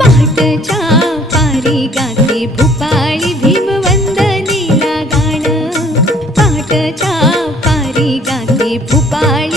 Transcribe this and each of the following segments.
पाटचा पारी का पोपाळी भीमवंदनीला गाणं पाठ चा पारी गाके पोपाळी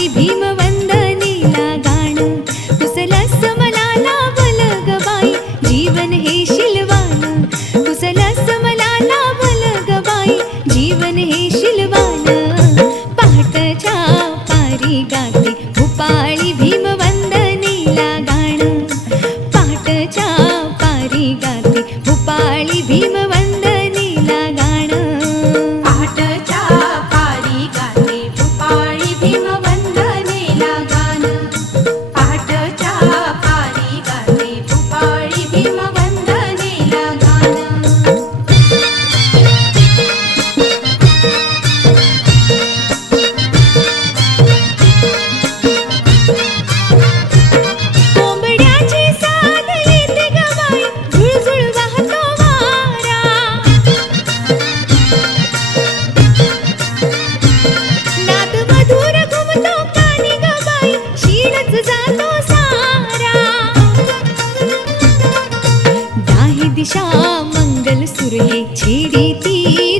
श्याम मंगल सुरहि छेडीती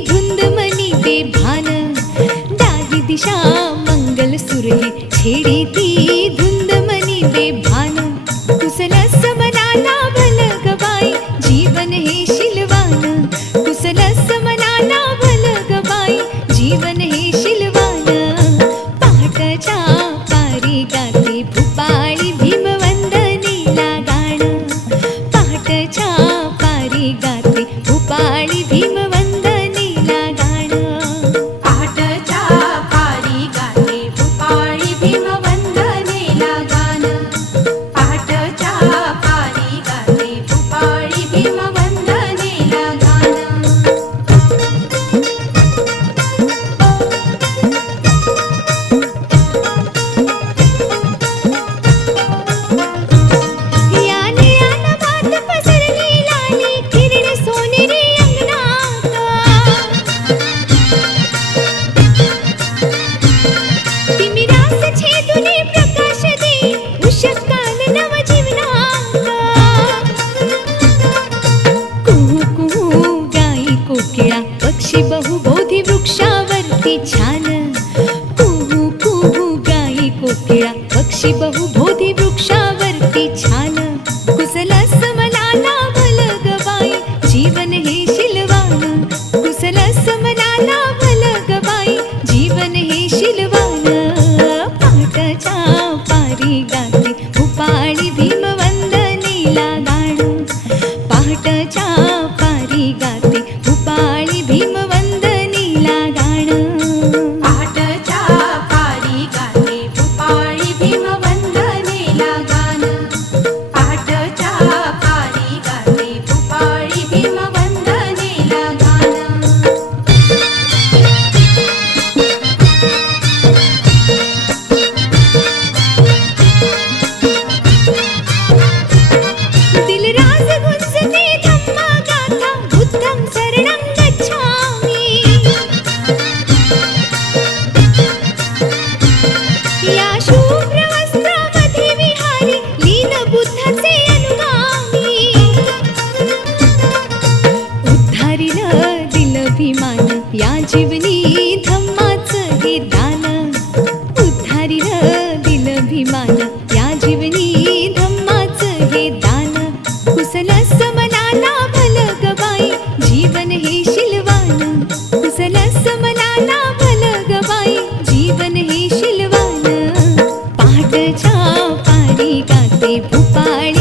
धुंद मणि बे भान दगी दिशा मंगल सुरहि छेडीती बुद्धाचे अनुगामी उद्धारिल दिल भीमान या जीवनी धम्माच हे दान उद्धारिल दिल भीमान या जीवनी धम्माच हे दान कुसल समनाला भल गवाई जीवन हे शिलवान कुसल समनाना भल गवाई जीवन हे शिलवान पाटच्या पारी பூப்பாளி